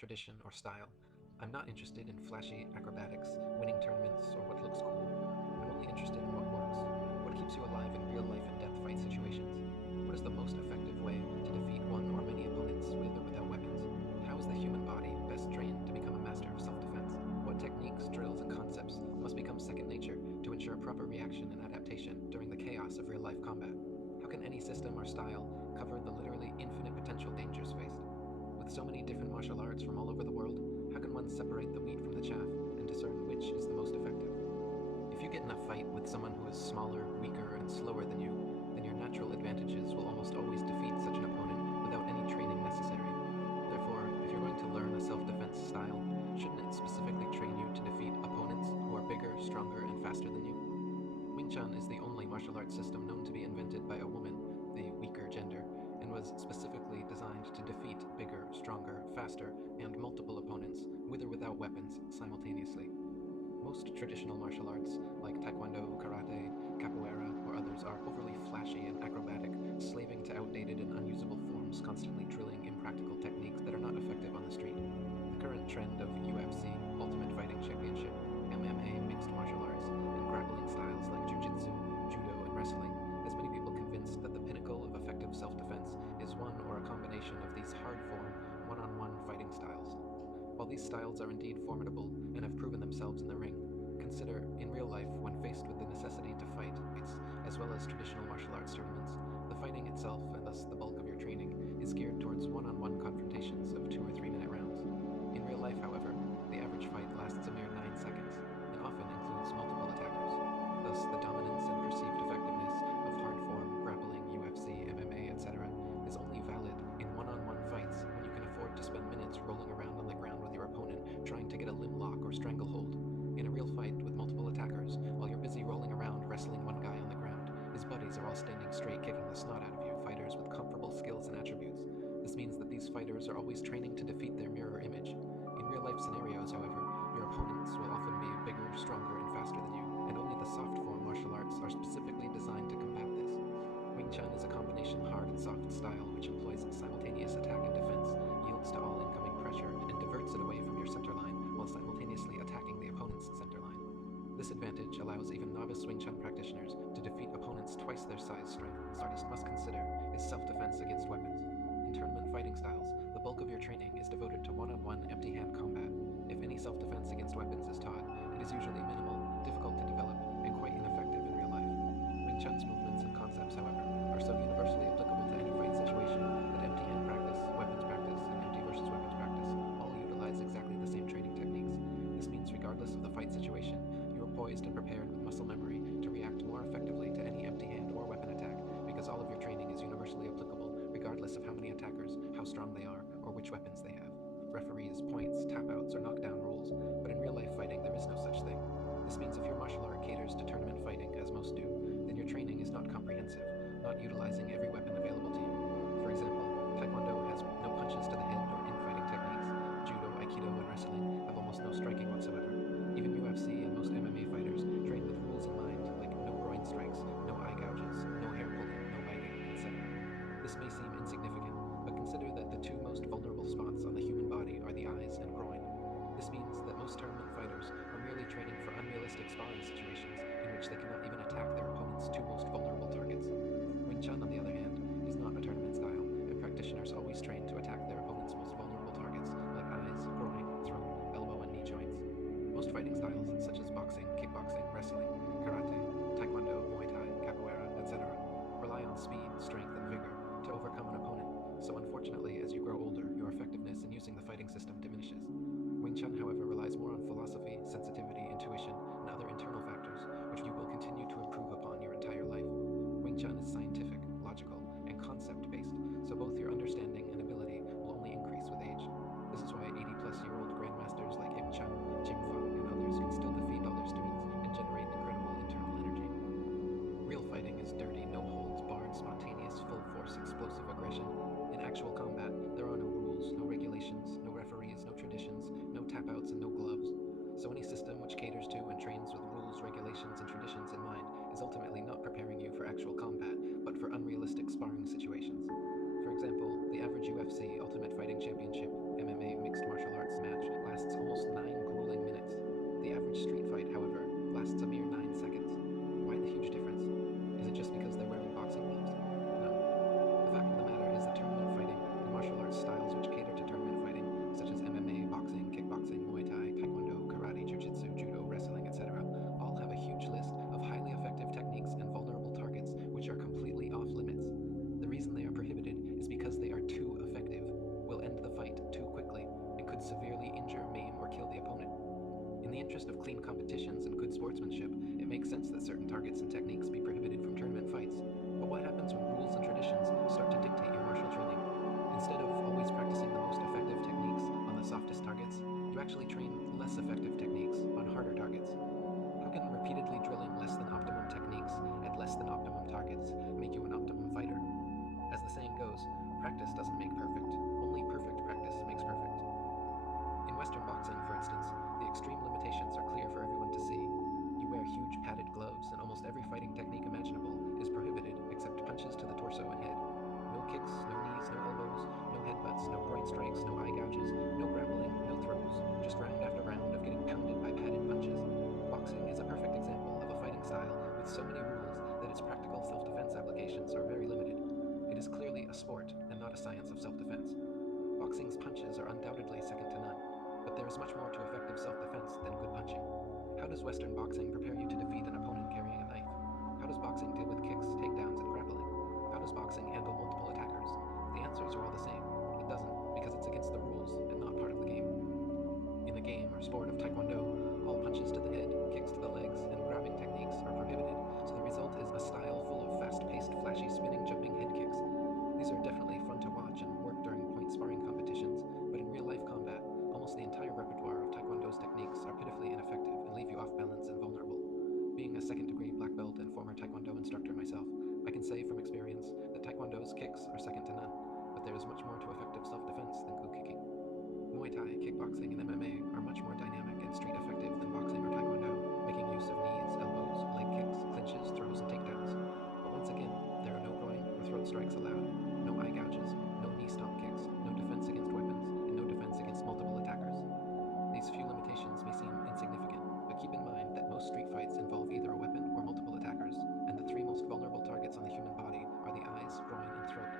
tradition, or style. I'm not interested in flashy acrobatics, winning tournaments, or what looks cool. I'm only interested in what works. What keeps you alive in real life and death fight situations? What is the most effective way to defeat one or many opponents with or without weapons? How is the human body best trained to become a master of self-defense? What techniques, drills, and concepts must become second nature to ensure proper reaction and adaptation during the chaos of real-life combat? How can any system or style cover the literally infinite potential dangers faced? With so many different martial arts from all over the world, how can one separate the wheat from the chaff and discern which is the most effective? If you get in a fight with someone who is smaller, weaker, and slower than you, then your natural advantages will almost always defeat such an opponent without any training necessary. Therefore, if you're going to learn a self-defense style, shouldn't it specifically train you to defeat opponents who are bigger, stronger, and faster than you? Wing Chun is the only martial arts system known to be invented by a woman, the weaker gender, and was specifically designed to defeat bigger, stronger, faster, and multiple opponents, with or without weapons, simultaneously. Most traditional martial arts, like taekwondo, karate, capoeira, or others, are overly flashy and acrobatic, slaving to outdated and unusable forms, constantly drilling impractical techniques that are not effective on the street. The current trend of UFC, Ultimate Fighting Championship, MMA, mixed martial arts, and grappling styles like jiu-jitsu, judo, and wrestling has many people convinced that the pinnacle of effective self-defense is one or a combination of these hard-form, one-on-one fighting styles. While these styles are indeed formidable and have proven themselves in the ring, consider, in real life, when faced with the necessity to fight, as well as traditional martial arts tournaments, the fighting itself, and thus the bulk of your training, is geared towards one-on-one confrontations of 2 or 3 minute rounds. In real life, however, the average fight lasts a mere 9 seconds, and often includes multiple attackers. Thus, the dominance and perceived effectiveness of hard-form, grappling, UFC, MMA, etc. is only valid in one-on-one fights when you can afford to spend minutes rolling around on the ground with your opponent trying to get a limb lock or stranglehold. In a real fight with multiple attackers, while you're busy rolling around wrestling one guy on the ground, his buddies are all standing straight kicking the snot out of you, fighters with comparable skills and attributes. This means that these fighters are always training to defeat their mirror image. In real-life scenarios, however, your opponents will often be bigger, stronger, and faster than you, and only the soft-form martial arts are specifically designed to combat this. Wing Chun is a combination hard and soft style which employs simultaneous attack and defense, yields to all incoming pressure, and diverts it away from your center line while simultaneously attacking the opponent's center line. This advantage allows even novice Wing Chun practitioners to defeat opponents twice their size strength. The artist must consider is self-defense against weapons. In tournament fighting styles, the bulk of your training is devoted to one-on-one empty-hand combat. If any self-defense against weapons is taught, it is usually minimal, difficult to develop, and quite ineffective in real life. Wing Chun's movements and concepts, however, are so universally applicable to any fight situation that empty-hand practice, weapons practice, and empty versus weapons practice all utilize exactly the same training techniques. This means regardless of the fight situation, you are poised and prepared with muscle memory to react more effectively to any empty hand or weapon attack because all of your training is universally applicable regardless of how many attackers, how strong they are, or which weapons they have. Referees, points, tap-outs, or knockdown rules, but in real-life fighting there is no such thing. This means if your martial art caters to tournament fighting, as most do, then your training is not comprehensive, not utilizing every weapon available to you. For example, taekwondo has no punches to the head or infighting techniques. Judo, aikido, and wrestling have almost no striking whatsoever. Even UFC and most MMA fighters train with rules in mind, like no groin strikes, no eye gouges, no hair pulling, no biting, etc. This may seem insignificant, but consider that the two most vulnerable spots on the human body are the eyes and groin. This means that most tournament fighters are merely training for unrealistic sparring situations in which they cannot even attack their opponent's two most vulnerable targets. Wing Chun, on the other hand, is not a tournament style, and practitioners always train to attack their opponent's most vulnerable targets, like eyes, groin, throat, elbow, and knee joints. Most fighting styles, such as boxing, kickboxing, wrestling, karate, taekwondo, muay thai, capoeira, etc., rely on speed, strength, and vigor to overcome an opponent, so unfortunately, as you grow older, your effectiveness in using the fighting system diminishes. Wing Chun, however, relies more on philosophy, sensitivity, intuition, and other internal factors, which you will continue to improve upon your entire life. Wing Chun is scientific, logical, and concept-based, so both your understanding and ability will only increase with age. This is why 80-plus-year-old grandmasters like Ip Chun, Jim Fung, and others can still defeat all their students and generate incredible internal energy. Real fighting is dirty, no-holds-barred, spontaneous, full-force, explosive aggression. In actual combat, there are no rules, no regulations, no interest of clean competitions and good sportsmanship, it makes sense that certain targets and techniques be prohibited from tournament fights. But what happens when rules and traditions start to dictate your martial training? Instead of always practicing the most effective techniques on the softest targets, you actually train less effective techniques on harder targets. How can repeatedly drilling less than optimum techniques at less than optimum targets make you an optimum fighter? As the saying goes, practice doesn't make perfect, only perfect practice makes perfect. In Western boxing, for instance, the extreme limitations are clear for everyone to see. You wear huge padded gloves, and almost every fighting technique imaginable is prohibited except punches to the torso and head. No kicks, no knees, no elbows, no headbutts, no groin strikes, no eye gouges, no grappling, no throws, just round after round of getting pounded by padded punches. Boxing is a perfect example of a fighting style with so many rules that its practical self-defense applications are very limited. It is clearly a sport and not a science of self-defense. Boxing's punches are undoubtedly second to none, but there is much more to effective self-defense than good punching. How does Western boxing prepare you to defeat an opponent carrying a knife? How does boxing deal with kicks, takedowns, and grappling? How does boxing handle multiple attackers? The answers are all the same. It doesn't, because it's against the rules and not part of the game. In the game or sport of Taekwondo, all punches to the head, kicks to the legs, and grabbing techniques are prohibited, so the result is a style full of fast-paced, flashy, spinning, jumping head kicks. These are definitely fun to watch and work during point sparring competitions, but in real-life combat, almost the entire repertoire of Taekwondo's techniques are pitifully ineffective and leave you off balance and vulnerable. Being a second-degree black belt and former Taekwondo instructor myself, I can say from experience that Taekwondo's kicks are second to none, but there is much more to effective self-defense than good kicking. Muay Thai, kickboxing, and MMA are much more dynamic and street effective than boxing or Taekwondo, making use of knees, elbows, leg kicks, clinches, throws, and takedowns. But once again, there are no groin or throat strikes allowed, no eye gouges, no knee stomp kicks, no defense against weapons, and no defense against multiple attackers. These few limitations may seem insignificant, but keep in mind that most street fights involve either a weapon or multiple attackers, and the three most vulnerable targets on the human body are the eyes, groin, and throat.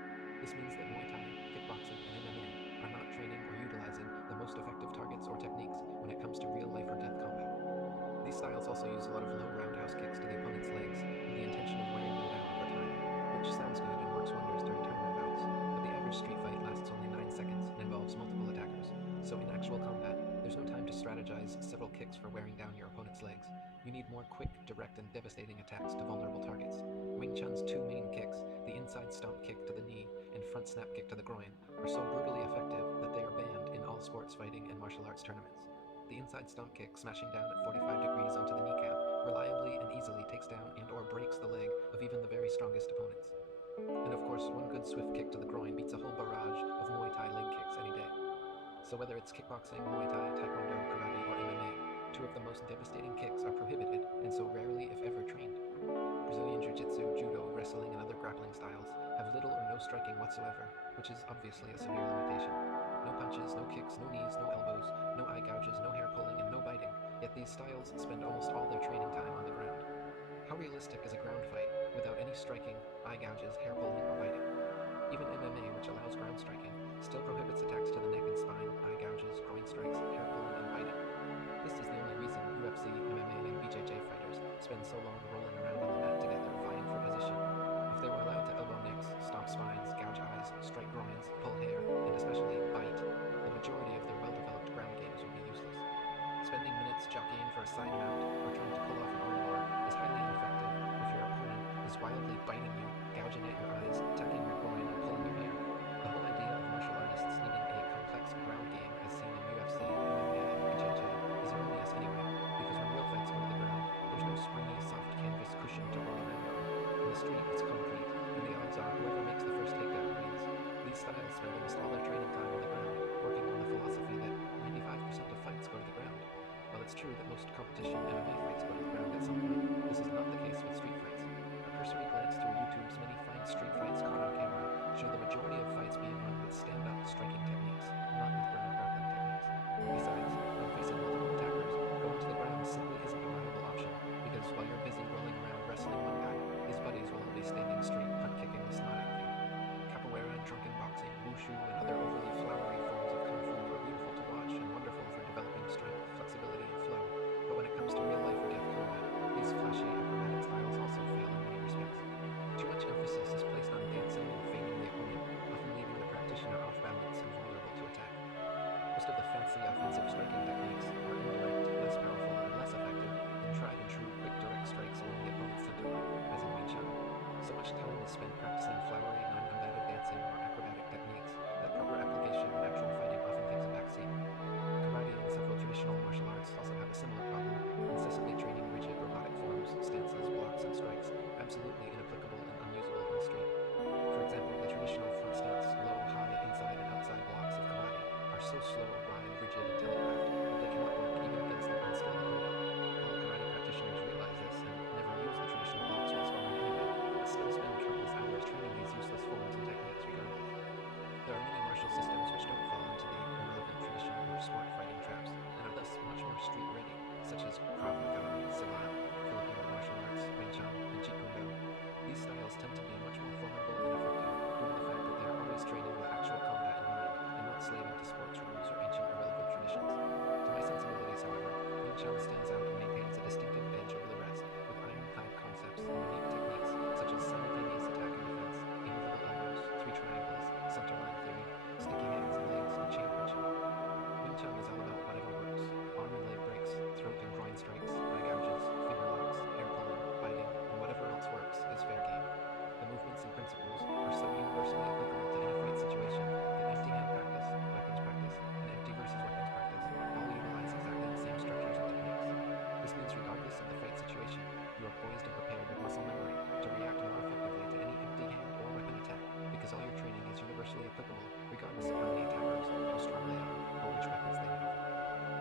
This means that Muay Thai, kickboxing, and MMA are not training or utilizing the most effective targets or techniques when it comes to real life or death combat. These styles also use a lot of low roundhouse kicks to the opponent's legs with the intention of wearing them down over time, which sounds good and works wonders during tournament bouts, but the average street fight lasts only 9 seconds and involves multiple attackers, so in actual combat, there's no time to strategize several kicks for wearing down your opponent's legs. You need more quick, direct, and devastating attacks to vulnerable targets. Wing Chun's two main kicks, the inside stomp kick to the knee and front snap kick to the groin, are so brutally effective that they are banned in all sports fighting and martial arts tournaments. The inside stomp kick, smashing down at 45 degrees onto the kneecap, reliably and easily takes down and or breaks the leg of even the very strongest opponents. And of course, one good swift kick to the groin beats a whole barrage of Muay Thai leg kicks any day. So whether it's kickboxing, Muay Thai, Taekwondo, Karate, or MMA, two of the most devastating kicks are prohibited and so rarely, if ever, trained. Brazilian Jiu-Jitsu, Judo, wrestling, and other grappling styles have little or no striking whatsoever, which is obviously a severe limitation. No punches, no kicks, no knees, no elbows, no eye gouges, no hair pulling, and no biting, yet these styles spend almost all their training time on the ground. How realistic is a ground fight without any striking, eye gouges, hair pulling, or biting? Even MMA, which allows ground striking, still prohibits attacks to the neck and spine, eye gouges, groin strikes, hair pulling, and biting. This is the only reason UFC, MMA, and BJJ fighters spend so long rolling around on the mat together, vying for position. If they were allowed to elbow necks, stomp spines, gouge eyes, strike groins, pull hair, and especially bite, the majority of their well-developed ground games would be useless. Spending minutes jockeying for a side mount or trying to pull off an armbar is highly ineffective if your opponent is wildly biting you, gouging at your eyes, attacking your groin, and pulling your hair. The whole idea of martial artists needing a complex ground game as seen in UFC, MMA, and BJJ is erroneous anyway, because when real fights go to the ground, there's no springy, soft canvas cushion to roll around on. In the street, it's concrete, and the odds are whoever makes the first takedown wins. These styles spend almost all their training time on the ground, working on the philosophy that 95% of fights go to the ground. While it's true that most competition MMA fights go to the ground at some point, this is not the case with street fights. A cursory glance through YouTube's many fine street fights caught on camera show the majority of fights being run with stand-up striking techniques, not with ground grappling techniques. Besides, when facing multiple attackers, going to the ground simply isn't a viable option, because while you're busy rolling around wrestling one guy, his buddies will all be standing straight, punt-kicking the snot out of you. Capoeira, drunken boxing, wushu, and other overly flowery forms of kung fu are beautiful to watch and wonderful for developing strength, flexibility, and flow, but when it comes to real life or death combat, these flashy acrobatic styles also fail in many respects. Too much emphasis is placed on dancing and feigning the opponent, often leaving the practitioner off balance and vulnerable to attack. Most of the fancy offensive striking techniques are indirect less powerful and less effective than tried and true quick direct strikes along the opponent's center line, as in Wing Chun. So much time is spent practicing flowery, non-combative dancing or acrobatic techniques that proper application in actual fighting often takes a backseat. Karate and several traditional martial arts also have a similar problem, incessantly training rigid robotic forms, stances, blocks, and strikes, absolutely inapplicable and unusable in the street. For example, the traditional front stance, low, high, inside, and outside blocks of karate are so slow, wide, rigid, and telegraphed that they cannot work even against an unskilled opponent. All karate practitioners realize this and never use the traditional blocks while sparring anyway, but still spend countless hours training these useless forms and techniques regardless. There are many martial systems which don't fall into the irrelevant tradition or sport fighting traps and are thus much more street-ready, such as Krav Maga, Silat, Filipino martial arts, Wing Chun, and Jeet Kune Do. These styles tend to be much more formidable and effective due to the fact that they are always training with actual combat in mind and not slaving to sports rules or ancient irrelevant traditions. To my sensibilities, however, Wing Chun stands out and maintains a distinctive edge over the rest with ironclad concepts and unique techniques such as simultaneous attack and defense, immovable elbows, three triangles, center line theory, sticky hands and legs, and chain punching. Wing Chun is all about whatever works: arm and leg breaks, throat and groin strikes, eye gouges, finger locks, hair pulling, biting, and whatever else works is fair game. The movements and principles are so universally applicable to any fight situation that empty hand practice, weapons practice, and empty versus weapons practice all utilize exactly the same structures and techniques. This means regardless of the fight situation, you are poised and prepared with muscle memory to react more effectively to any empty hand or weapon attack, because all your training is universally applicable regardless of how many attackers, how strong they are, or which weapons they have.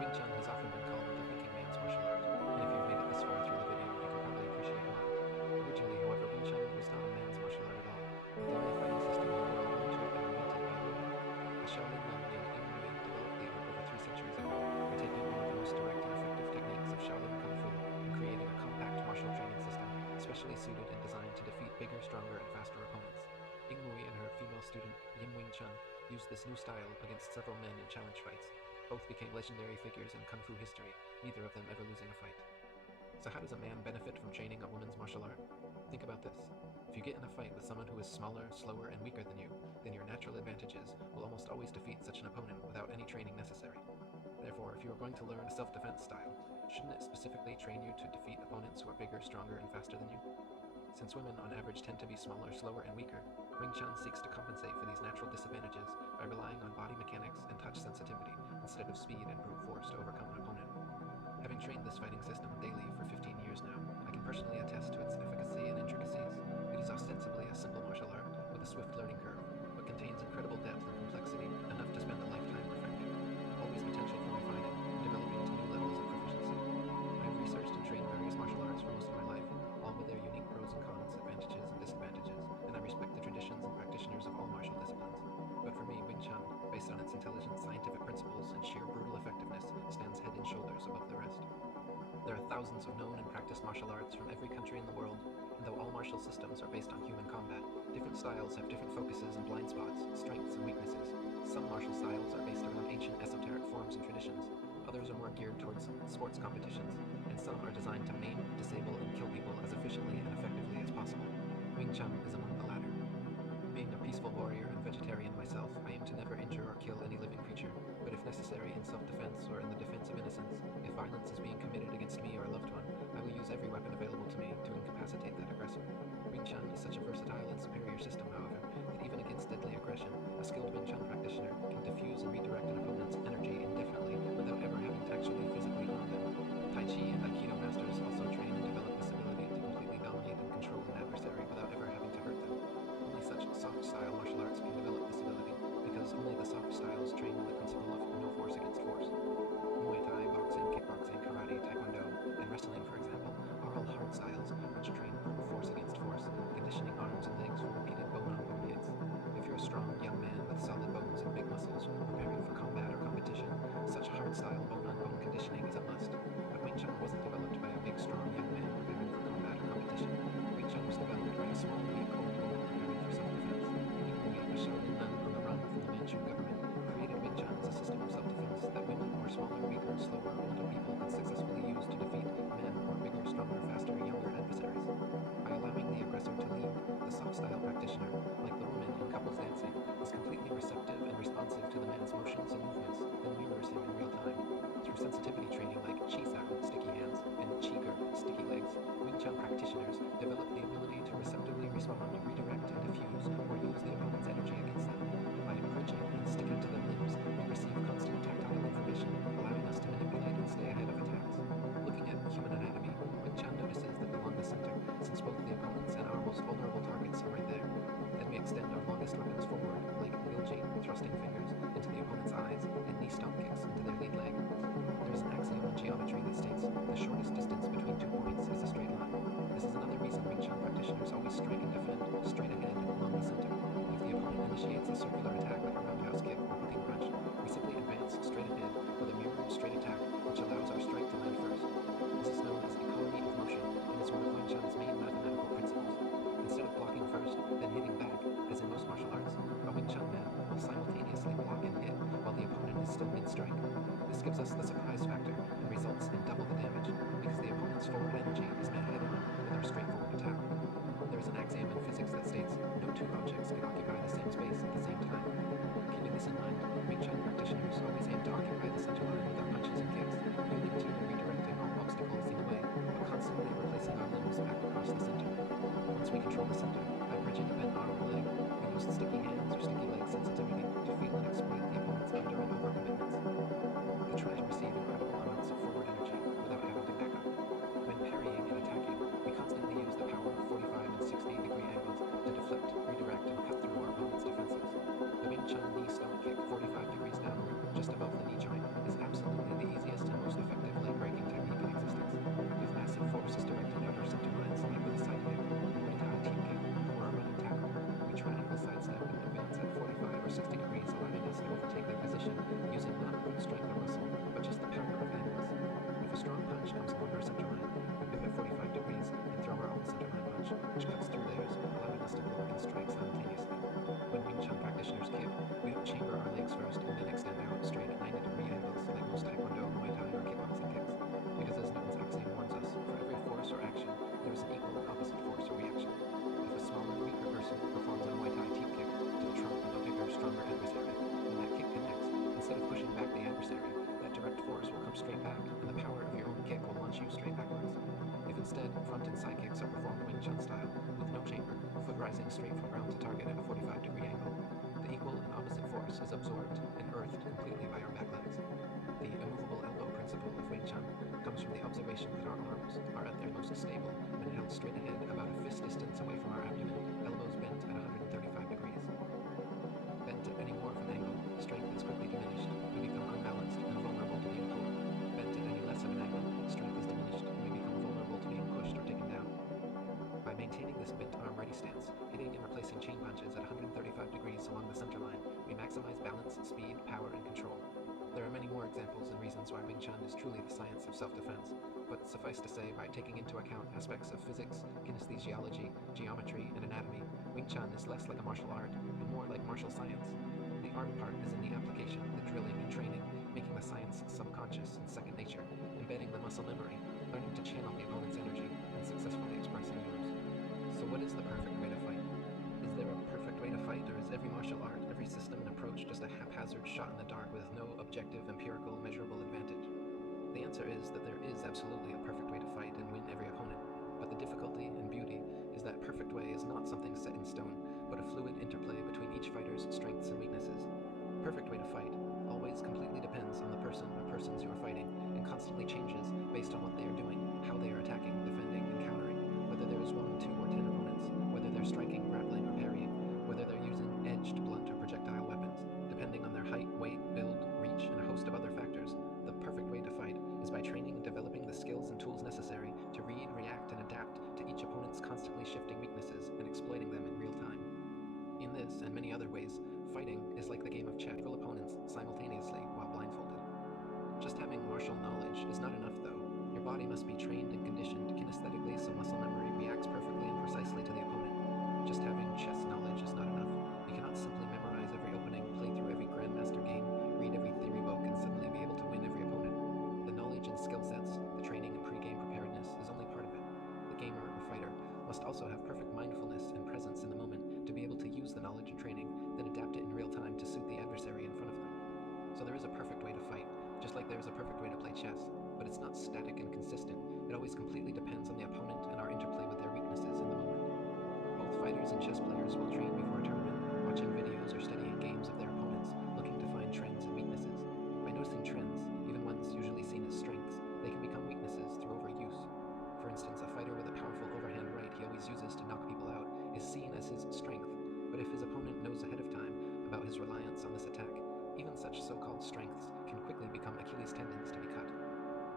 Wing Chun has often been called the thinking man's martial art, and if you've made it this far through the video, you can probably appreciate why. Originally, however, Wing Chun was not a man's martial art at all, but the only fighting system in the world known to have been invented by a woman. A Shaolin nun named Ying developed the art over 3 centuries ago by taking one of the most direct and effective techniques of Shaolin Kung Fu and creating a compact martial training system specially suited and designed to defeat bigger, stronger, and faster opponents. Ying and her female student Yim Wing Chun used this new style against several men in challenge fights. Both became legendary figures in Kung Fu history, neither of them ever losing a fight. So how does a man benefit from training a woman's martial art? Think about this. If you get in a fight with someone who is smaller, slower, and weaker than you, then your natural advantages will almost always defeat such an opponent without any training necessary. Therefore, if you are going to learn a self-defense style, shouldn't it specifically train you to defeat opponents who are bigger, stronger, and faster than you? Since women on average tend to be smaller, slower, and weaker, Wing Chun seeks to compensate for these natural disadvantages by relying on body mechanics and touch sensitivity instead of speed and brute force to overcome an opponent. Having trained this fighting system daily for 15 years now, I can personally attest to its efficacy and intricacies. It is ostensibly a simple martial art with a swift learning curve, but contains incredible depth and complexity, enough to spend a lifetime perfecting. Always potential for refining and developing to new levels of proficiency. I have researched and trained various martial arts for most of my life, all with their unique pros and cons, advantages and disadvantages, and I respect the traditions and practitioners of all martial disciplines. But for me, Wing Chun, based on its intelligent scientific principles and sheer brutal effectiveness, stands head and shoulders above the rest. There are thousands of known and practiced martial arts from every country in the world, and though all martial systems are based on human combat, different styles have different focuses and blind spots, strengths and weaknesses. Some martial styles are based around ancient esoteric forms and traditions, others are more geared towards sports competitions, and some are designed to maim, disable, and kill people as efficiently and effectively as possible. Wing Chun is among the latter. Being a peaceful warrior and vegetarian myself, I aim to never injure or kill any living creature, but if necessary in self-defense or in the defense of innocence, if violence is being committed against me or a loved one, I will use every weapon available to me to incapacitate that aggressor. Wing Chun is such a versatile and superior system, however, that even against deadly aggression, a skilled Wing Chun practitioner can diffuse and redirect an opponent's energy indefinitely without ever having to actually physically harm them. Tai Chi and Aikido masters also train and develop this ability to completely dominate and control an adversary without ever having to hurt them. Only such soft-style martial arts can develop this ability, because only the soft styles train with the principle of no force against force. Muay Thai, boxing, kickboxing, karate, taekwondo, and wrestling, for example, are all hard styles which train brute force against force, conditioning arms and legs for repeated bone-on-bone hits. If you're a strong young man with solid bones and big muscles, preparing strike. This gives us the surprise factor and results in double the damage, because the opponent's forward energy is met head-on with our straightforward attack. There is an axiom in physics that states no two objects can occupy the same space at the same time. Keeping this in mind, Wing Chun practitioners always aim to occupy the center line with their punches and kicks, yielding to and redirecting all obstacles in the way, but constantly replacing our limbs back across the center. Once we control the center, by bridging a bent arm or leg, we use sticky hands or sticky leg sensitivity to feel and exploit the opponent's under and over commitments. They try to receive incredible amounts of forward energy without having to back up. When parrying and attacking, we constantly use the power of 45 and 60-degree angles to deflect, redirect, and cut through our opponent's defenses. The Wing Chun knee stomp kick 45 degrees downward, just above the knee joint, is absolutely the easiest and most effective leg-breaking technique in existence. With massive forces directed at our center lines, like with a side kick, team kick, or a running tackle, we triangle sidestep and advance at 45 or 60 degrees, allowing us to overtake their position using not brute strength or muscle, but just the power of angles. If a strong punch comes along our center line, we pivot 45 degrees and throw our own center line punch, which cuts through theirs, allowing us to block and strike simultaneously. When Wing Chun practitioners kick, we don't chamber our legs first and then extend out straight at 90-degree angles like most Taekwondo, Muay Thai, or kickboxing kicks, because as Newton's axiom warns us, for every force or action, there is an equal and opposite force or reaction. If a smaller, weaker person performs a Muay Thai teep kick to the trunk of a bigger, stronger adversary, when that kick connects, instead of pushing back the adversary, that direct force will come straight back, and the power of your own kick will launch you straight backwards. If instead, front and side kicks are performed Wing Chun style, with no chamber, foot rising straight from ground to target at a 45-degree angle, the equal and opposite force is absorbed and earthed completely by our back legs. The immovable elbow principle of Wing Chun comes from the observation that our arms are at their most stable when held straight ahead about a fist distance away from our abdomen, elbows bent at 135 degrees. Bent at any more of an angle, strength is quickly diminished, we become unbalanced and vulnerable to being pulled. Bent at any less of an angle, strength is diminished and we become vulnerable to being pushed or taken down. By maintaining this bent arm ready stance, hitting and replacing chain punches at 135 degrees along the center line, we maximize balance, speed, power, and control. There are many more examples and reasons why Wing Chun is truly the science of self-defense, but suffice to say, by taking into account aspects of physics, kinesthesiology, geometry, and anatomy, Wing Chun is less like a martial art and more like martial science. The art part is in the application, the drilling and training, making the science subconscious and second nature, embedding the muscle memory, learning to channel the opponent's energy, and successfully expressing yours. So what is the perfect way to fight? Is there a perfect way to fight, or is every martial art, every system and approach just a haphazard shot in the dark with no objective, empirical, measurable advantage? The answer is that there is absolutely a perfect way to fight and win every opponent, but the difficulty and beauty is that perfect way is not something set in stone, but a fluid interplay between each fighter's strengths and weaknesses. Perfect way to fight always completely depends on the person or persons you are fighting, and constantly changes based on what they are doing, how they are attacking, defending, and countering, whether there is 1, 2, or 10 opponents, whether they're striking, grappling, or parrying, whether they're using edged, blunt, or projectile weapons, depending on their height, weight, build, reach, and a host of other factors. The perfect way to fight is by training and developing the skills and tools necessary to read, react, and adapt to each opponent's constantly shifting weaknesses and exploiting them in real time. In this and many other ways, fighting is like the game of chess, opponents simultaneously while blindfolded. Just having martial knowledge is not enough, though. Your body must be trained and conditioned kinesthetically so muscle memory reacts perfectly and precisely to the opponent. Just having chess knowledge is not enough. You cannot simply memorize every opening, play through every grandmaster game, read every theory book, and suddenly be able to win every opponent. The knowledge and skill sets, the training and pre-game preparedness is only part of it. The gamer or fighter must also have perfect mindfulness and presence in the moment to be able to use the knowledge and training, then adapt it in real time to suit the adversary in front of them. So there is a perfect way to fight, just like there is a perfect way to play chess, but it's not static and consistent. It always completely depends on the opponent and our interplay with their weaknesses in the moment. Both fighters and chess players will train before a tournament, watching videos or studying games of their opponents, looking to find trends and weaknesses. By noticing trends, even ones usually seen as strengths, they can become weaknesses through overuse. For instance, a fighter with a powerful overhand right he always uses to knock people out is seen as his strength, but if his opponent knows ahead of time about his reliance on this attack, even such so-called strengths can quickly become Achilles tendons to be cut.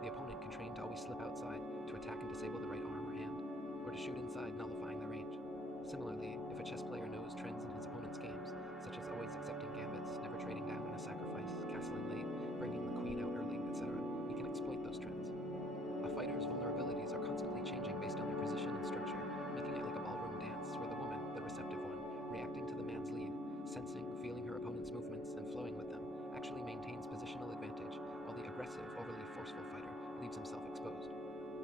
The opponent can train to always slip outside to attack and disable the right arm or hand, or to shoot inside, nullifying the range. Similarly, if a chess player knows trends in his opponent's games, such as always accepting gambits, never trading down in a sacrifice, castling late, bringing the queen out early, etc., he can exploit those trends. A fighter's vulnerabilities are constantly changing based on their position and structure, making it like a ballroom dance where the woman, the receptive one, reacting to the man's lead, sensing, feeling her opponent's movements, and flowing with them, actually maintains positional advantage aggressive, overly forceful fighter leaves himself exposed.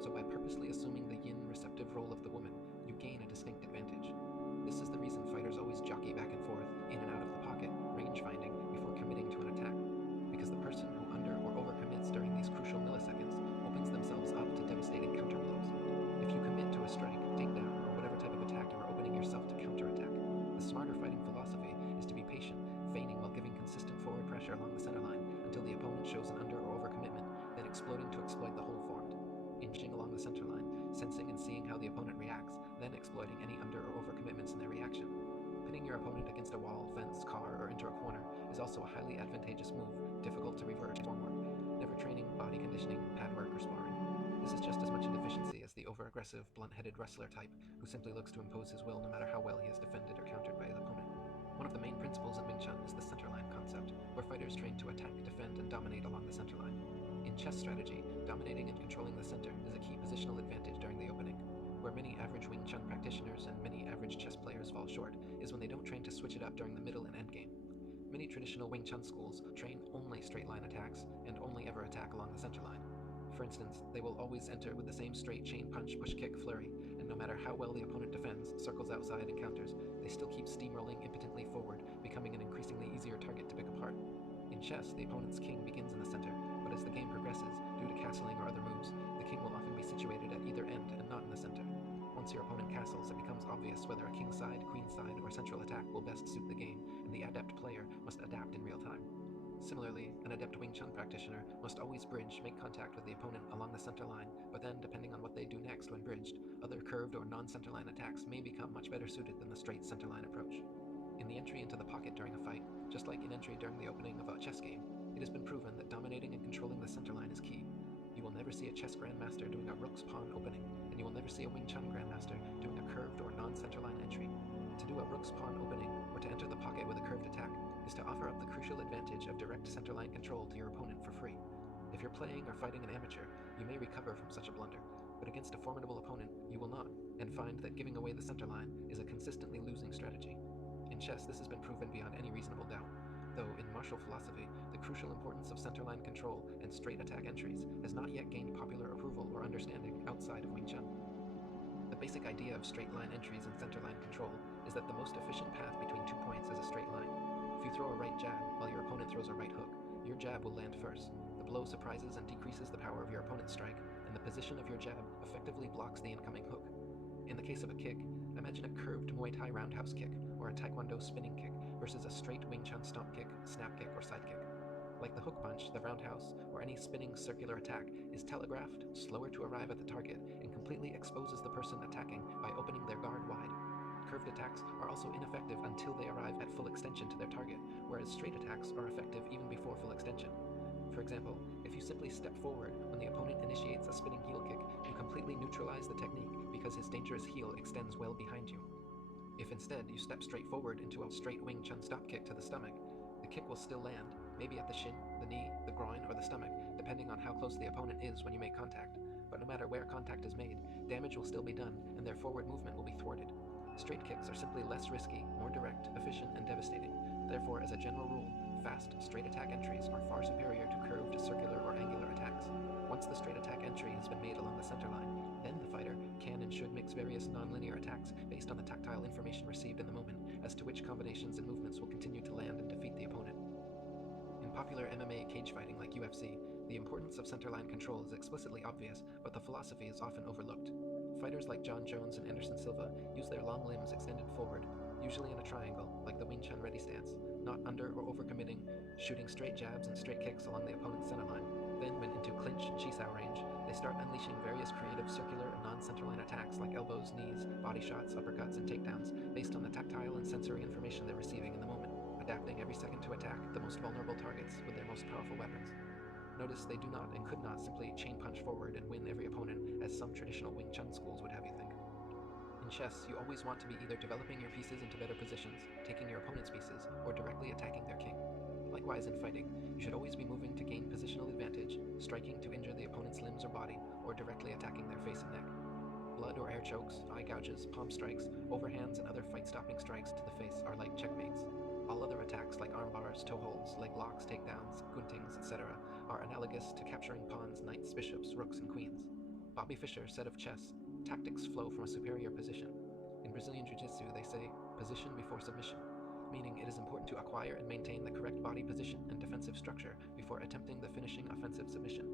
So by purposely assuming the yin receptive role of the woman, you gain a distinct advantage. This is the reason fighters always jockey back and forth, in and out of the pocket, range finding, before committing to an attack. Because the person who under or overcommits during these crucial milliseconds opens themselves up to devastating counterblows. If you commit to a strike, takedown, or whatever type of attack you are opening yourself to counterattack, the smarter fighting philosophy is to be patient, feigning while giving consistent forward pressure along the center line until the opponent shows an under or overcommitment, then exploding to exploit the hole formed. Inching along the center line, sensing and seeing how the opponent reacts, then exploiting any under or overcommitments in their reaction. Pinning your opponent against a wall, fence, car, or into a corner is also a highly advantageous move, difficult to revert form work, never training, body conditioning, pad work, or sparring. This is just as much a deficiency as the over-aggressive, blunt-headed wrestler type who simply looks to impose his will no matter how well he is defended or countered by his opponent. One of the main principles in Wing Chun is the center line concept, where fighters train to attack, defend, and dominate along the center line. In chess strategy, dominating and controlling the center is a key positional advantage during the opening. Where many average Wing Chun practitioners and many average chess players fall short is when they don't train to switch it up during the middle and end game. Many traditional Wing Chun schools train only straight line attacks and only ever attack along the center line. For instance, they will always enter with the same straight chain punch, push kick, flurry, and no matter how well the opponent defends, circles outside, and counters, they still keep steamrolling impotently forward, becoming an increasingly easier target to pick apart. In chess, the opponent's king begins in the center, but as the game progresses, due to castling or other moves, the king will often be situated at either end and not in the center. Once your opponent castles, it becomes obvious whether a king side, queen side, or central attack will best suit the game, and the adept player must adapt in real time. Similarly, an adept Wing Chun practitioner must always bridge, make contact with the opponent along the center line, but then, depending on what they do next when bridged, other curved or non-center line attacks may become much better suited than the straight center line approach. In the entry into the pocket during a fight, just like in entry during the opening of a chess game, it has been proven that dominating and controlling the center line is key. You will never see a chess grandmaster doing a rook's pawn opening, and you will never see a Wing Chun grandmaster doing a curved or non-center line entry. To do a rook's pawn opening, or to enter the pocket with a curved attack, is to offer up the crucial advantage of direct center line control to your opponent for free. If you're playing or fighting an amateur, you may recover from such a blunder, but against a formidable opponent, you will not, and find that giving away the center line is a consistently losing strategy. In chess, this has been proven beyond any reasonable doubt, though in martial philosophy, the crucial importance of center line control and straight attack entries has not yet gained popular approval or understanding outside of Wing Chun. The basic idea of straight line entries and center line control is that the most efficient path between 2 points is a straight line. If you throw a right jab while your opponent throws a right hook, your jab will land first. The blow surprises and decreases the power of your opponent's strike, and the position of your jab effectively blocks the incoming hook. In the case of a kick, imagine a curved Muay Thai roundhouse kick or a Taekwondo spinning kick versus a straight Wing Chun stomp kick, snap kick, or side kick. Like the hook punch, the roundhouse, or any spinning circular attack is telegraphed, slower to arrive at the target, and completely exposes the person attacking by opening their guard wide. Curved attacks are also ineffective until they arrive at full extension to their target, whereas straight attacks are effective even before full extension. For example, if you simply step forward when the opponent initiates a spinning heel kick, you completely neutralize the technique because his dangerous heel extends well behind you. If instead you step straight forward into a straight Wing Chun stop kick to the stomach, the kick will still land, maybe at the shin, the knee, the groin, or the stomach, depending on how close the opponent is when you make contact. But no matter where contact is made, damage will still be done, and their forward movement will be thwarted. Straight kicks are simply less risky, more direct, efficient, and devastating. Therefore, as a general rule, fast, straight attack entries are far superior to curved, circular, or angular attacks. Once the straight attack entry has been made along the center line, then the fighter can and should mix various non-linear attacks based on the tactile information received in the moment as to which combinations and movements will continue to land and defeat the opponent. In popular MMA cage fighting like UFC, the importance of center line control is explicitly obvious, but the philosophy is often overlooked. Fighters like John Jones and Anderson Silva use their long limbs extended forward, usually in a triangle, like the Wing Chun ready stance, not under or overcommitting, shooting straight jabs and straight kicks along the opponent's center line. Then, when into clinch and chisao range, they start unleashing various creative circular and non-center line attacks like elbows, knees, body shots, uppercuts, and takedowns based on the tactile and sensory information they're receiving in the moment, adapting every second to attack the most vulnerable targets with their most powerful weapons. Notice they do not and could not simply chain punch forward and win every opponent as some traditional Wing Chun schools would have you think. In chess, you always want to be either developing your pieces into better positions, taking your opponent's pieces, or directly attacking their king. Likewise in fighting, you should always be moving to gain positional advantage, striking to injure the opponent's limbs or body, or directly attacking their face and neck. Blood or air chokes, eye gouges, palm strikes, overhands, and other fight-stopping strikes to the face are like checkmates. All other attacks like arm bars, toe holds, leg locks, takedowns, guntings, etc. are analogous to capturing pawns, knights, bishops, rooks, and queens. Bobby Fischer said of chess, tactics flow from a superior position. In Brazilian Jiu-Jitsu, they say, position before submission, meaning it is important to acquire and maintain the correct body position and defensive structure before attempting the finishing offensive submission.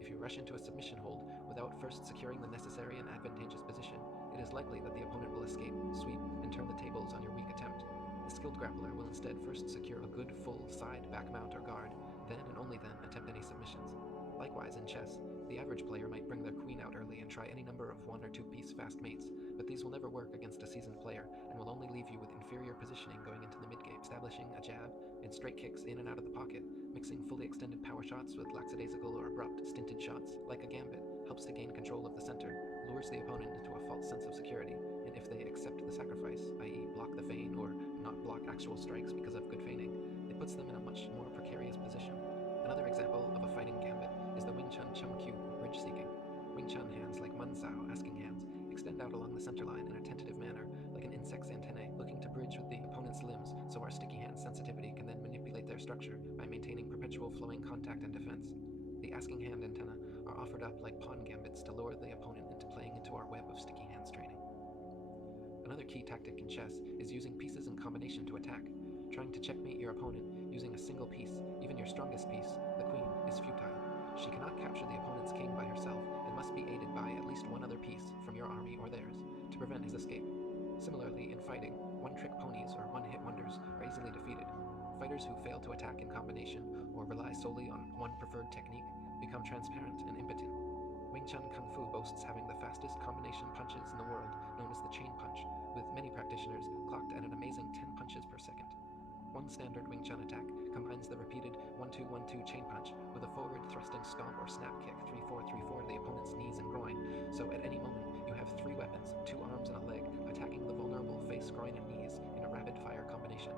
If you rush into a submission hold without first securing the necessary and advantageous position, it is likely that the opponent will escape, sweep, and turn the tables on your weak attempt. The skilled grappler will instead first secure a good full side, back mount, or guard, then and only then attempt any submissions. Likewise, in chess, the average player might bring their queen out early and try any number of 1 or 2 piece fast mates, but these will never work against a seasoned player and will only leave you with inferior positioning going into the mid-game, establishing a jab and straight kicks in and out of the pocket, mixing fully extended power shots with lackadaisical or abrupt, stinted shots, like a gambit, helps to gain control of the center, lures the opponent into a false sense of security, and if they accept the sacrifice, i.e. block the feign or not block actual strikes because of good feigning, it puts them in a much more precarious position. Another example of a fighting gambit is the Wing Chun Chum Kyu, bridge seeking. Wing Chun hands, like Man Sao, asking hands, extend out along the center line in a tentative manner, like an insect's antennae, looking to bridge with the opponent's limbs so our sticky hand sensitivity can then manipulate their structure by maintaining perpetual flowing contact and defense. The asking hand antenna are offered up like pawn gambits to lure the opponent into playing into our web of sticky hands training. Another key tactic in chess is using pieces in combination to attack. Trying to checkmate your opponent using a single piece, even your strongest piece, the queen, is futile. She cannot capture the opponent's king by herself and must be aided by at least one other piece from your army or theirs to prevent his escape. Similarly, in fighting, one-trick ponies or one-hit wonders are easily defeated. Fighters who fail to attack in combination or rely solely on one preferred technique become transparent and impotent. Wing Chun Kung Fu boasts having the fastest combination punches in the world, known as the chain punch, with many practitioners clocked at an amazing 10 punches per second. One standard Wing Chun attack combines the repeated 1-2-1-2 chain punch with a forward thrusting stomp or snap kick 3-4-3-4 to the opponent's knees and groin, so at any moment you have 3 weapons, 2 arms and a leg, attacking the vulnerable face, groin, and knees in a rapid-fire combination.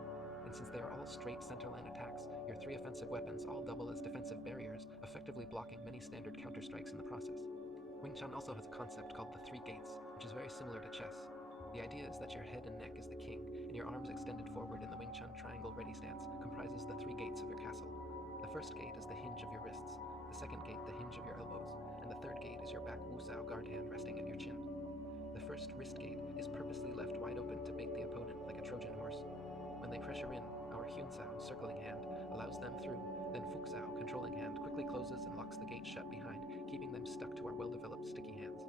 And since they are all straight centerline attacks, your 3 offensive weapons all double as defensive barriers, effectively blocking many standard counter-strikes in the process. Wing Chun also has a concept called the 3 gates, which is very similar to chess. The idea is that your head and neck is the king, and your arms extended forward in the Wing Chun triangle ready stance comprises the 3 gates of your castle. The first gate is the hinge of your wrists, the second gate the hinge of your elbows, and the third gate is your back wusao guard hand resting in your chin. The first wrist gate is purposely left wide open to bait the opponent like a Trojan horse. When they pressure in, our hyunsao, circling hand, allows them through, then fuksao, controlling hand, quickly closes and locks the gate shut behind, keeping them stuck to our well-developed sticky hands.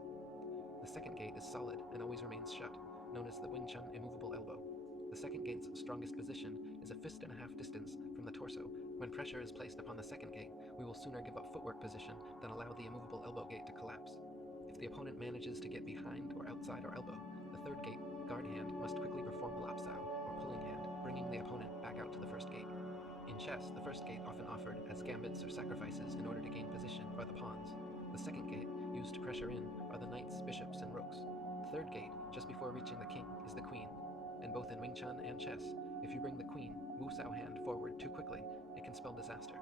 The second gate is solid and always remains shut, known as the Wing Chun immovable elbow. The second gate's strongest position is a fist and a half distance from the torso. When pressure is placed upon the second gate, we will sooner give up footwork position than allow the immovable elbow gate to collapse. If the opponent manages to get behind or outside our elbow, the third gate, guard hand, must quickly perform lapsao, or pulling hand, bringing the opponent back out to the first gate. In chess, the first gate, often offered as gambits or sacrifices in order to gain position, are the pawns. The second gate, used to pressure in, are the knights, bishops, and rooks. The third gate, just before reaching the king, is the queen. And both in Wing Chun and chess, if you bring the queen, wusao hand, forward too quickly, it can spell disaster.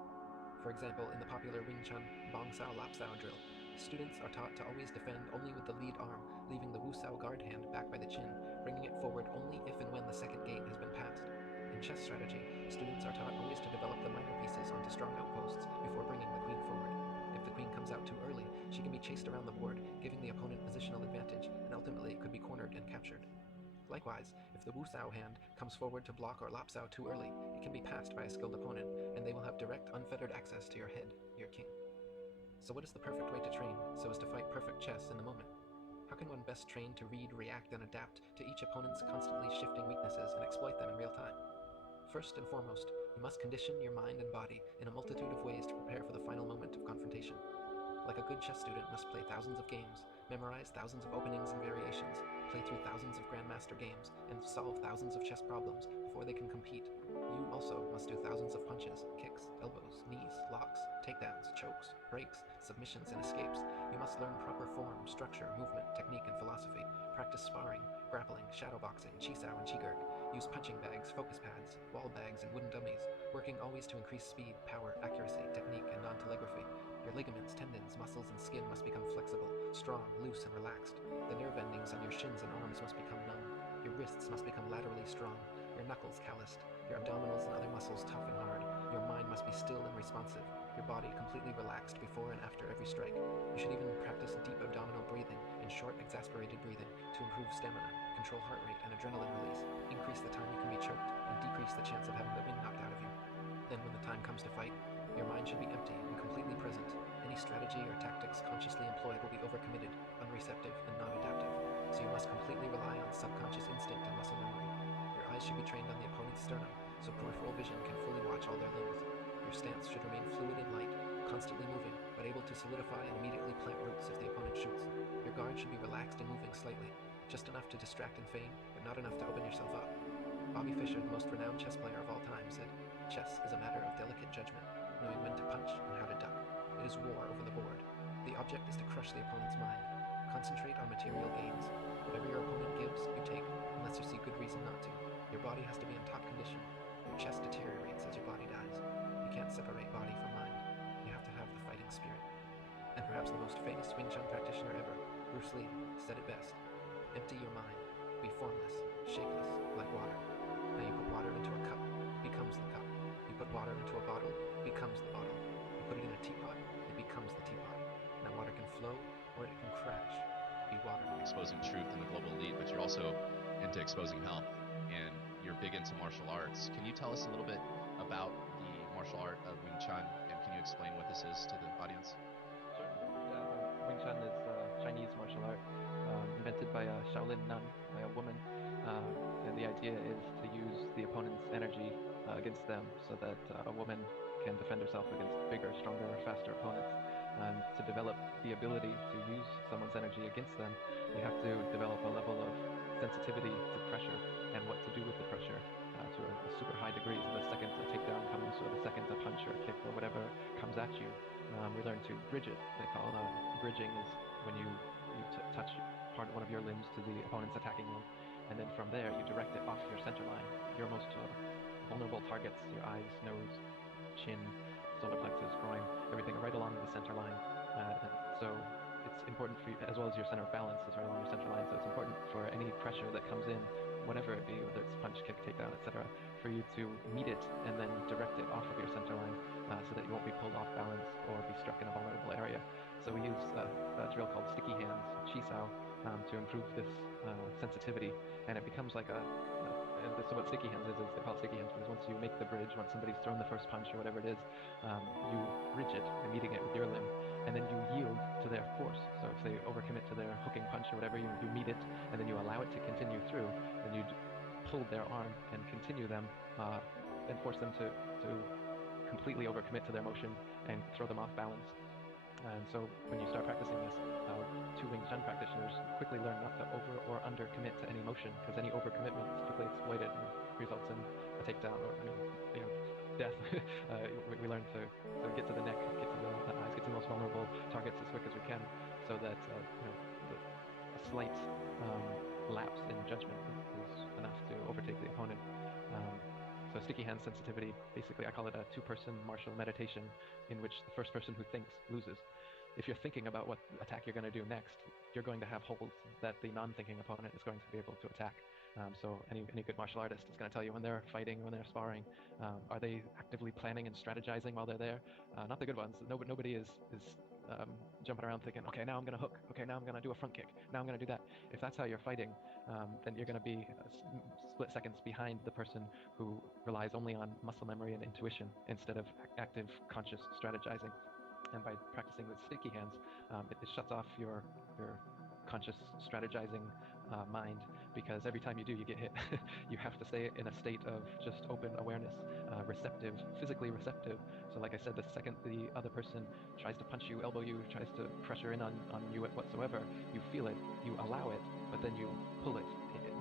For example, in the popular Wing Chun Bongsao Lapsao drill, students are taught to always defend only with the lead arm, leaving the wusao guard hand back by the chin, bringing it forward only if and when the second gate has been passed. In chess strategy, students are taught always to develop the minor pieces onto strong outposts before bringing the queen forward. If the queen comes out too early, she can be chased around the board, giving the opponent positional advantage, and ultimately could be cornered and captured. Likewise, if the wusao hand comes forward to block or lapsao too early, it can be passed by a skilled opponent, and they will have direct, unfettered access to your head, your king. So what is the perfect way to train so as to fight perfect chess in the moment? How can one best train to read, react, and adapt to each opponent's constantly shifting weaknesses and exploit them in real time? First and foremost, you must condition your mind and body in a multitude of ways to prepare for the final moment of confrontation. Like a good chess student must play thousands of games, memorize thousands of openings and variations, play through thousands of grandmaster games, and solve thousands of chess problems before they can compete. You also must do thousands of punches, kicks, elbows, knees, locks, takedowns, chokes, breaks, submissions, and escapes. You must learn proper form, structure, movement, technique, and philosophy, practice sparring, grappling, shadowboxing, chisao, and chigurk, use punching bags, focus pads, wall bags, and wooden dummies, working always to increase speed, power, accuracy, technique, and non-telegraphy. Your ligaments, tendons, muscles, and skin must become flexible, strong, loose, and relaxed. The nerve endings on your shins and arms must become numb. Your wrists must become laterally strong, your knuckles calloused, your abdominals and other muscles tough and hard. Your mind must be still and responsive. your body completely relaxed before and after every strike. You should even practice deep abdominal breathing and short, exasperated breathing to improve stamina, control heart rate and adrenaline release, increase the time you can be choked, and decrease the chance of having the wind knocked out of you. Then when the time comes to fight, your mind should be empty and completely present. Any strategy or tactics consciously employed will be overcommitted, unreceptive, and non-adaptive, so you must completely rely on subconscious instinct and muscle memory. Your eyes should be trained on the opponent's sternum, so peripheral vision can fully watch all their limbs. Your stance should remain fluid and light, constantly moving, but able to solidify and immediately plant roots if the opponent shoots. Your guard should be relaxed and moving slightly, just enough to distract and feign, but not enough to open yourself up. Bobby Fischer, the most renowned chess player of all time, said, "Chess is a matter of delicate judgment, knowing when to punch and how to duck. It is war over the board. The object is to crush the opponent's mind. Concentrate on material gains. Whatever your opponent gives, you take, unless you see good reason not to. Your body has to be in top condition. Your chest deteriorates as your body dies. You can't separate body from mind. You have to have the fighting spirit." And perhaps the most famous Wing Chun practitioner ever, Bruce Lee, said it best, "Empty your mind. Be formless, shakeless, like water. Now you put water into a cup, it becomes the cup. You put water into a bottle, it becomes the bottle. You put it in a teapot, it becomes the teapot. Now water can flow or it can crash. Be water." Exposing truth in the global elite, but you're also into exposing health, and you're big into martial arts. Can you tell us a little bit about the martial art of Wing Chun, and can you explain what this is to the audience? Sure. Yeah, Wing Chun is Chinese martial art invented by a Shaolin nun, by a woman, and the idea is to use the opponent's energy against them, so that a woman can defend herself against bigger, stronger, faster opponents. And to develop the ability to use someone's energy against them, you have to develop a level of sensitivity to pressure and what to do with the pressure to a super high degree. So the second a takedown comes, or the second a punch or a kick or whatever comes at you, we learn to bridge it. They call bridging is when you touch one of your limbs to the opponent's attacking limb, and then from there you direct it off your center line, your most vulnerable targets, your eyes, nose, chin, solar plexus, groin, everything right along the center line. And so it's important for you, as well as your center of balance is right along your center line, so it's important for any pressure that comes in, whatever it be, whether it's punch, kick, takedown, etc., for you to meet it and then direct it off of your center line, so that you won't be pulled off balance or be struck in a vulnerable area. So we use a drill called sticky hands, chi sao, to improve this sensitivity, and it becomes like so what sticky hands is they call it sticky hands because once you make the bridge, once somebody's thrown the first punch or whatever it is, you bridge it by meeting it with your limb, and then you yield to their force. So if they overcommit to their hooking punch or whatever, you meet it, and then you allow it to continue through, and you pull their arm and continue them, and force them to completely overcommit to their motion and throw them off balance. And so when you start practicing this, two Wing Chun practitioners quickly learn not to over or under commit to any motion, because any overcommitment is quickly exploited and results in a takedown or death. We learn to get to the neck, get to the eyes, get to the most vulnerable targets as quick as we can, so that a slight lapse in judgment is enough to overtake the opponent. So sticky hand sensitivity, basically I call it a two-person martial meditation in which the first person who thinks loses. If you're thinking about what attack you're going to do next, you're going to have holes that the non-thinking opponent is going to be able to attack. So any good martial artist is going to tell you when they're fighting, when they're sparring, are they actively planning and strategizing while they're there? Not the good ones. Nobody is jumping around thinking, okay, now I'm going to hook, okay, now I'm going to do a front kick, now I'm going to do that. If that's how you're fighting, then you're going to be split seconds behind the person who relies only on muscle memory and intuition instead of active, conscious strategizing. And by practicing with sticky hands, it shuts off your conscious strategizing mind, because every time you do, you get hit. You have to stay in a state of just open awareness, receptive, physically receptive. So like I said, the second the other person tries to punch you, elbow you, tries to pressure in on you whatsoever, you feel it, you allow it, but then you pull it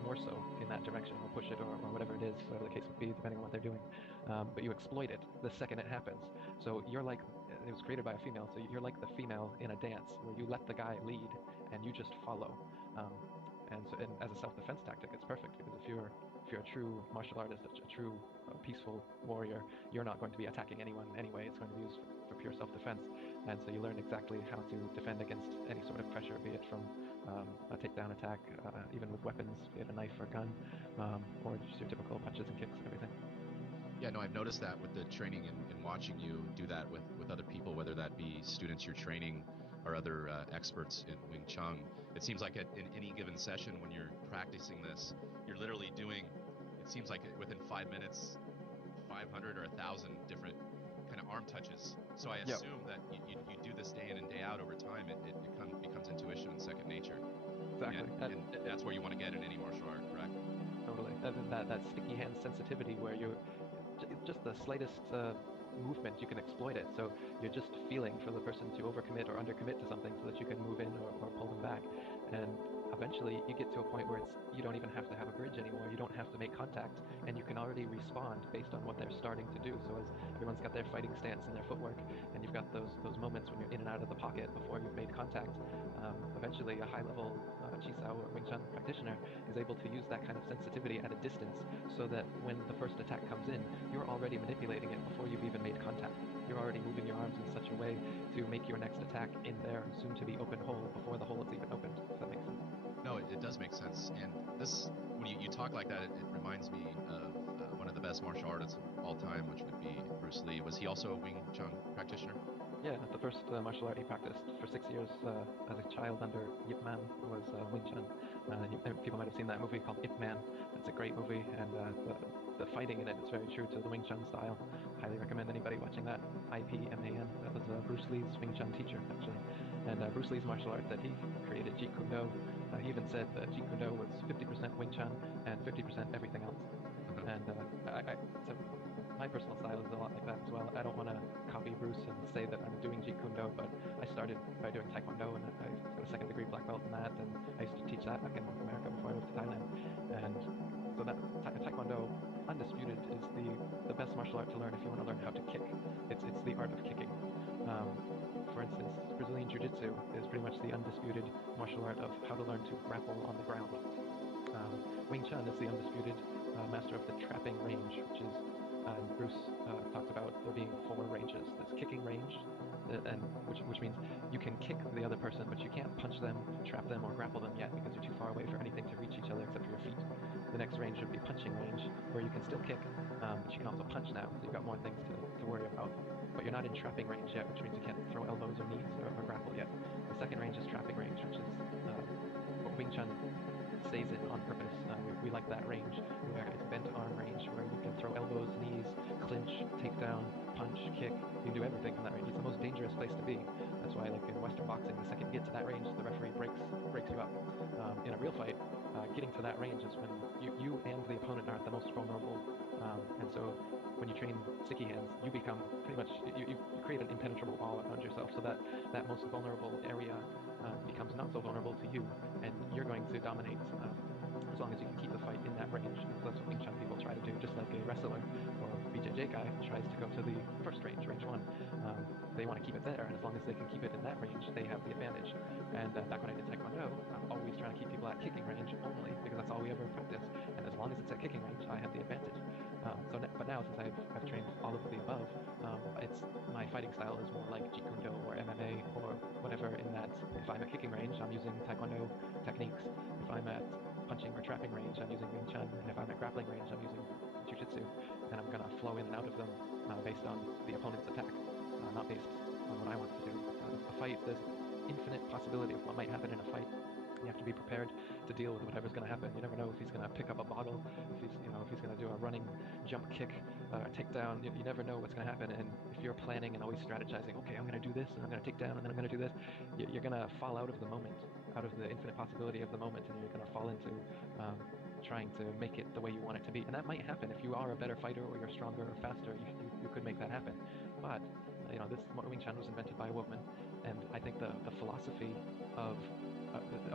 more so in that direction, or push it, or whatever it is, whatever the case would be, depending on what they're doing. But you exploit it the second it happens. So you're like, it was created by a female, so you're like the female in a dance where you let the guy lead and you just follow. And as a self-defense tactic, it's perfect, because if you're a true martial artist, a true peaceful warrior, you're not going to be attacking anyone anyway. It's going to be used for pure self-defense. And so you learn exactly how to defend against any sort of pressure, be it from a takedown attack, even with weapons, be it a knife or gun, or just your typical punches and kicks and everything. Yeah, no, I've noticed that with the training and watching you do that with other people, whether that be students you're training or other experts in Wing Chun. It seems like in any given session when you're practicing this, you're literally doing, it seems like within 5 minutes, 500 or 1,000 different kind of arm touches. So I Yep. assume that you do this day in and day out over time. It becomes intuition and second nature. Exactly. And that's where you want to get in any martial art, correct? Totally. That sticky hand sensitivity where you're just the slightest movement, you can exploit it. So you're just feeling for the person to overcommit or undercommit to something so that you can move in or pull them back. And eventually you get to a point where you don't even have to have a bridge anymore. You don't have to make contact, and you can already respond based on what they're starting to do. So as everyone's got their fighting stance and their footwork, and you've got those moments when you're in and out of the pocket before you've made contact, eventually a high-level Chisao or Wing Chun practitioner is able to use that kind of sensitivity at a distance so that when the first attack comes in, you're already manipulating it before you've even made contact. You're already moving your arms in such a way to make your next attack in their soon-to-be open hole before the hole is even opened, if that makes sense. No, it does make sense. And this, when you talk like that, it reminds me of one of the best martial artists of all time, which would be Bruce Lee. Was he also a Wing Chun practitioner? Yeah, the first martial art he practiced for 6 years as a child under Yip Man was Wing Chun. People might have seen that movie called Ip Man. It's a great movie, and the fighting in it is very true to the Wing Chun style. Highly recommend anybody watching that. IPMAN. That was Bruce Lee's Wing Chun teacher, actually. And Bruce Lee's martial art that he created, Jeet Kune Do, he even said that Jeet Kune Do was 50% Wing Chun and 50% everything else. And so my personal style is a lot like that as well. I don't want to copy Bruce and say that I'm doing Jeet Kune Do, but I started by doing Taekwondo, and I got a second degree black belt in that, and I used to teach that back in America before I moved to Thailand. And so that Taekwondo, undisputed, is the best martial art to learn if you want to learn how to kick. It's the art of kicking. For instance, Brazilian Jiu-Jitsu is pretty much the undisputed martial art of how to learn to grapple on the ground. Wing Chun is the undisputed master of the trapping range, which is Bruce talks about there being 4 ranges. There's kicking range, and which means you can kick the other person, but you can't punch them, trap them, or grapple them yet because you're too far away for anything to reach each other except for your feet. The next range would be punching range, where you can still kick, but you can also punch now, so you've got more things to worry about. But you're not in trapping range yet, which means you can't throw elbows or knees or grapple yet. The second range is trapping range, which is what Wing Chun stays in on purpose. We like that range where it's bent arm range, where you can throw elbows, knees, clinch, takedown, punch, kick. You can do everything from that range. It's the most dangerous place to be. That's why, like in Western boxing, the second you get to that range, the referee breaks you up. In a real fight, getting to that range is when you and the opponent are at the most vulnerable. And so when you train sticky hands, you become pretty much, you create an impenetrable wall around yourself, so that most vulnerable area becomes not so vulnerable to you, and you're going to dominate as long as you can keep the fight in that range. And so that's what Wing Chun people try to do, just like a wrestler or BJJ guy tries to go to the first range, range 1. They want to keep it there, and as long as they can keep it in that range, they have the advantage. And back when I did Taekwondo, I'm always trying to keep people at kicking range only, because that's all we ever practice. And as long as it's at kicking range, I have the advantage. But now, since I've trained all of the above, it's my fighting style is more like Jeet Kune Do or MMA or whatever. In that, if I'm at kicking range, I'm using Taekwondo techniques. If I'm at punching or trapping range, I'm using Wing Chun, and if I'm at grappling range, I'm using Jiu-Jitsu, and I'm gonna flow in and out of them based on the opponent's attack, not based on what I want to do. A fight, there's infinite possibility of what might happen in a fight. You have to be prepared to deal with whatever's going to happen. You never know if he's going to pick up a bottle, if he's going to do a running jump kick, takedown. You never know what's going to happen. And if you're planning and always strategizing, okay, I'm going to do this, and I'm going to take down, and then I'm going to do this, you're going to fall out of the moment, out of the infinite possibility of the moment, and you're going to fall into trying to make it the way you want it to be. And that might happen if you are a better fighter or you're stronger or faster. You could make that happen. But this Wing Chun was invented by a woman, and I think the philosophy of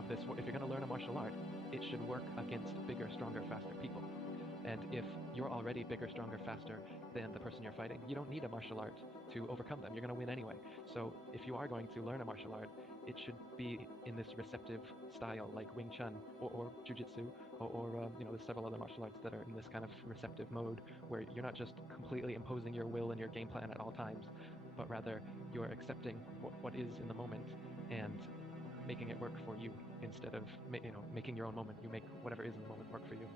this, if you're going to learn a martial art, it should work against bigger, stronger, faster people. And if you're already bigger, stronger, faster than the person you're fighting, you don't need a martial art to overcome them. You're going to win anyway. So if you are going to learn a martial art, it should be in this receptive style, like Wing Chun or Jiu-Jitsu, or there's several other martial arts that are in this kind of receptive mode, where you're not just completely imposing your will and your game plan at all times, but rather you're accepting what is in the moment and making it work for you, instead of making your own moment. You make whatever is in the moment work for you.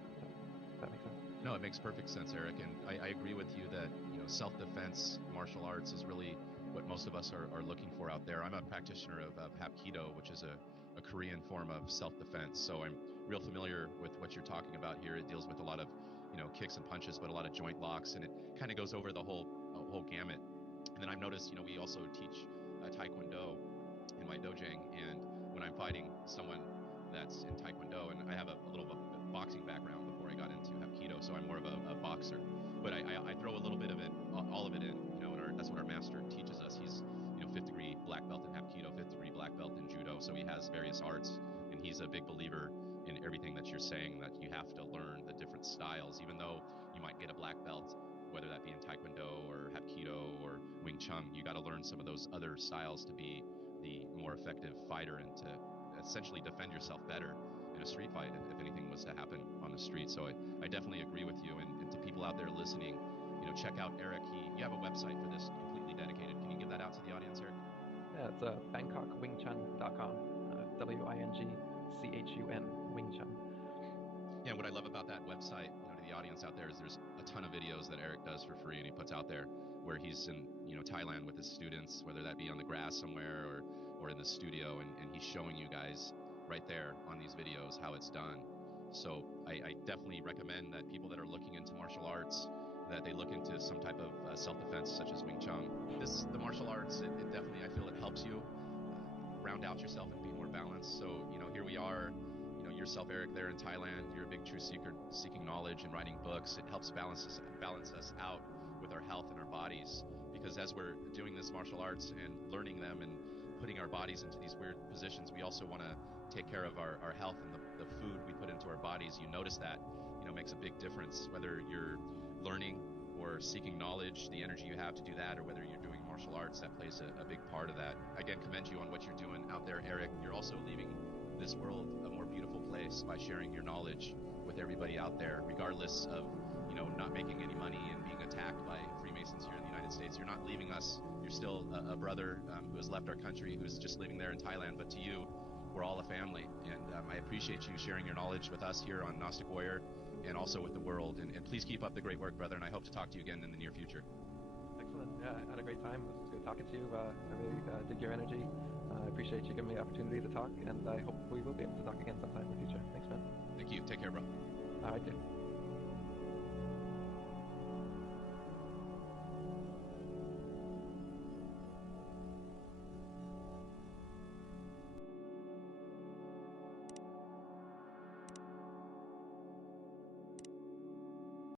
If that makes sense. No, it makes perfect sense, Eric, and I agree with you that self-defense martial arts is really what most of us are looking for out there. I'm a practitioner of Hapkido, which is a Korean form of self-defense, so I'm real familiar with what you're talking about here. It deals with a lot of kicks and punches, but a lot of joint locks, and it kind of goes over the whole gamut. And then I've noticed, we also teach Taekwondo in my dojang, and when I'm fighting someone that's in Taekwondo, and I have a little boxing background before I got into Hapkido, so I'm more of a boxer. But I throw a little bit of it, all of it in, and that's what our master teaches us. He's, 5th degree black belt in Hapkido, 5th degree black belt in Judo, so he has various arts, and he's a big believer in everything that you're saying, that you have to learn the different styles, even though you might get a black belt, whether that be in Taekwondo or Hapkido or Wing Chun, you got to learn some of those other styles to be the more effective fighter and to essentially defend yourself better in a street fight if anything was to happen on the street. So I definitely agree with you. And to people out there listening, check out Eric. You have a website for this completely dedicated. Can you give that out to the audience, Eric? Yeah, it's BangkokWingChun.com. WingChun, Wing Chun. Yeah, what I love about that website, to the audience out there, is there's a ton of videos that Eric does for free and he puts out there where he's in, Thailand with his students, whether that be on the grass somewhere or in the studio, and he's showing you guys right there on these videos how it's done. So I definitely recommend that people that are looking into martial arts, that they look into some type of self-defense such as Wing Chun. The martial arts, it definitely, I feel it helps you round out yourself and be more balanced. So, here we are, yourself, Eric, there in Thailand, you're a big truth seeker, seeking knowledge and writing books. It helps balance us out with our health and our bodies, because as we're doing this martial arts and learning them and putting our bodies into these weird positions, we also want to take care of our health, and the food we put into our bodies, you notice that, makes a big difference, whether you're learning or seeking knowledge, the energy you have to do that, or whether you're doing martial arts, that plays a big part of that. Again, commend you on what you're doing out there, Eric. You're also leaving this world a more beautiful place by sharing your knowledge with everybody out there, regardless of, not making any money and being attacked by Freemasons here in the United States. You're not leaving us. You're still a brother who has left our country, who's just living there in Thailand. But to you, we're all a family. And I appreciate you sharing your knowledge with us here on Gnostic Warrior and also with the world. And please keep up the great work, brother. And I hope to talk to you again in the near future. Excellent. Yeah, I had a great time. It was good talking to you. I really dig your energy. I appreciate you giving me the opportunity to talk, and I hope we will be able to talk again sometime in the future. Thanks, man. Thank you. Take care, bro. All right, dude.